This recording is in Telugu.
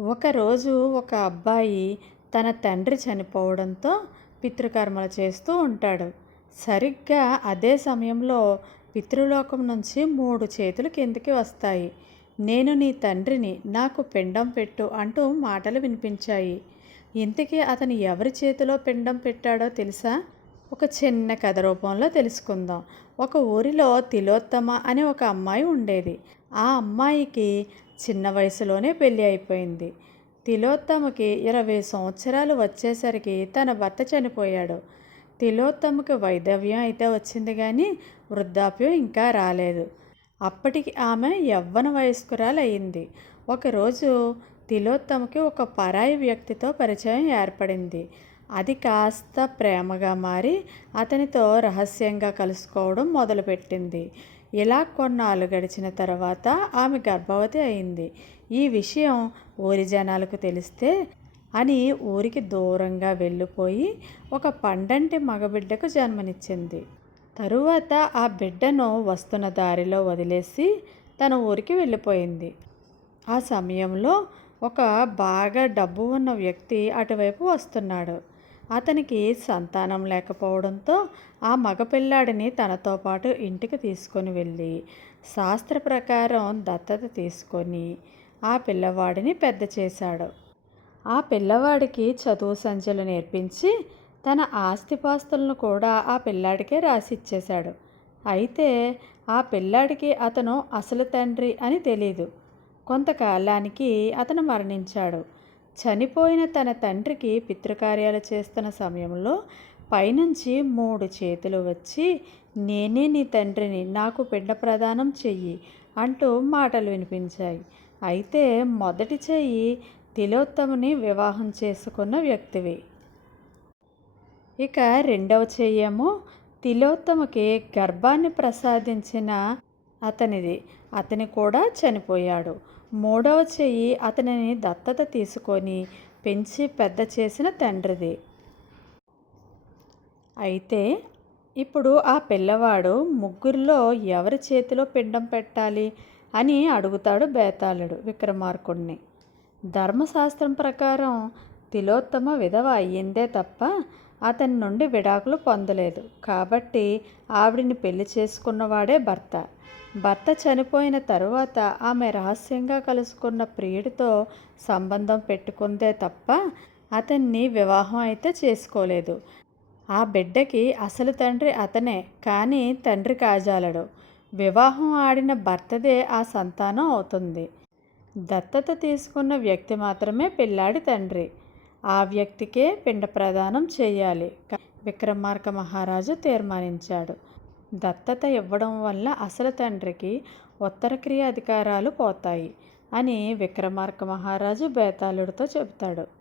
ఒకరోజు ఒక అబ్బాయి తన తండ్రి చనిపోవడంతో పితృకర్మలు చేస్తూ ఉంటాడు. సరిగ్గా అదే సమయంలో పితృలోకం నుంచి మూడు చేతులు కిందికి వస్తాయి. నేను నీ తండ్రిని నాకు పిండం పెట్టు అంటూ మాటలు వినిపించాయి. ఇంతకీ అతను ఎవరి చేతిలో పిండం పెట్టాడో తెలుసా? ఒక చిన్న కథ రూపంలో తెలుసుకుందాం. ఒక ఊరిలో తిలోత్తమ అనే ఒక అమ్మాయి ఉండేది. ఆ అమ్మాయికి చిన్న వయసులోనే పెళ్ళి అయిపోయింది. తిలోత్తమకి ఇరవై సంవత్సరాలు వచ్చేసరికి తన భర్త చనిపోయాడు. తిలోత్తమకి వైధవ్యం అయితే వచ్చింది కానీ వృద్ధాప్యం ఇంకా రాలేదు. అప్పటికి ఆమె యవ్వన వయస్కురాలు అయింది ఒకరోజు తిలోత్తమకి ఒక పరాయి వ్యక్తితో పరిచయం ఏర్పడింది. అది కాస్త ప్రేమగా మారి అతనితో రహస్యంగా కలుసుకోవడం మొదలుపెట్టింది. ఇలా కొన్నాళ్ళు గడిచిన తర్వాత ఆమె గర్భవతి అయింది. ఈ విషయం ఊరి జనాలకు తెలిస్తే అని ఊరికి దూరంగా వెళ్ళిపోయి ఒక పండంటి మగబిడ్డకు జన్మనిచ్చింది. తరువాత ఆ బిడ్డను వస్తున్న దారిలో వదిలేసి తన ఊరికి వెళ్ళిపోయింది. ఆ సమయంలో ఒక బాగా డబ్బు ఉన్న వ్యక్తి అటువైపు వస్తున్నాడు. అతనికి సంతానం లేకపోవడంతో ఆ మగపిల్లాడిని తనతో పాటు ఇంటికి తీసుకొని వెళ్ళి శాస్త్ర ప్రకారం దత్తత తీసుకొని ఆ పిల్లవాడిని పెద్ద చేశాడు. ఆ పిల్లవాడికి చదువు సంచలు నేర్పించి తన ఆస్తిపాస్తులను కూడా ఆ పిల్లాడికే రాసిచ్చేశాడు. అయితే ఆ పిల్లాడికి అతను అసలు తండ్రి అని తెలీదు. కొంతకాలానికి అతను మరణించాడు. చనిపోయిన తన తండ్రికి పితృకార్యాలు చేస్తున్న సమయంలో పైనుంచి మూడు చేతులు వచ్చి నేనే నీ తండ్రిని నాకు పిండ ప్రదానం చెయ్యి అంటూ మాటలు వినిపించాయి. అయితే మొదటి చెయ్యి తిలోత్తముని వివాహం చేసుకున్న వ్యక్తివి. ఇక రెండవ చెయ్యేమో తిలోత్తమకి గర్భాన్ని ప్రసాదించిన అతనిది. అతని కూడా చనిపోయాడు. మూడవ చెయ్యి అతనిని దత్తత తీసుకొని పెంచి పెద్ద చేసిన తండ్రిది. అయితే ఇప్పుడు ఆ పిల్లవాడు ముగ్గురిలో ఎవరి చేతిలో పిండం పెట్టాలి అని అడుగుతాడు బేతాళుడు విక్రమార్కుడిని ధర్మశాస్త్రం ప్రకారం తిలోత్తమ విధవ అయ్యిందే తప్ప అతని నుండి విడాకులు పొందలేదు. కాబట్టి ఆవిడిని పెళ్ళి చేసుకున్నవాడే భర్త. భర్త చనిపోయిన తరువాత ఆమె రహస్యంగా కలుసుకున్న ప్రియుడితో సంబంధం పెట్టుకుందే తప్ప అతన్ని వివాహం అయితే చేసుకోలేదు. ఆ బిడ్డకి అసలు తండ్రి అతనే కానీ తండ్రి కాజాలడు. వివాహం ఆడిన భర్తదే ఆ సంతానం అవుతుంది. దత్తత తీసుకున్న వ్యక్తి మాత్రమే పిల్లాడి తండ్రి. ఆ వ్యక్తికే పిండ ప్రదానం చేయాలి. విక్రమార్క మహారాజు తీర్మానించాడు. దత్తత ఇవ్వడం వల్ల అసలు తండ్రికి ఉత్తరక్రియ అధికారాలు పోతాయి అని విక్రమార్క మహారాజు బేతాళుడితో చెబుతాడు.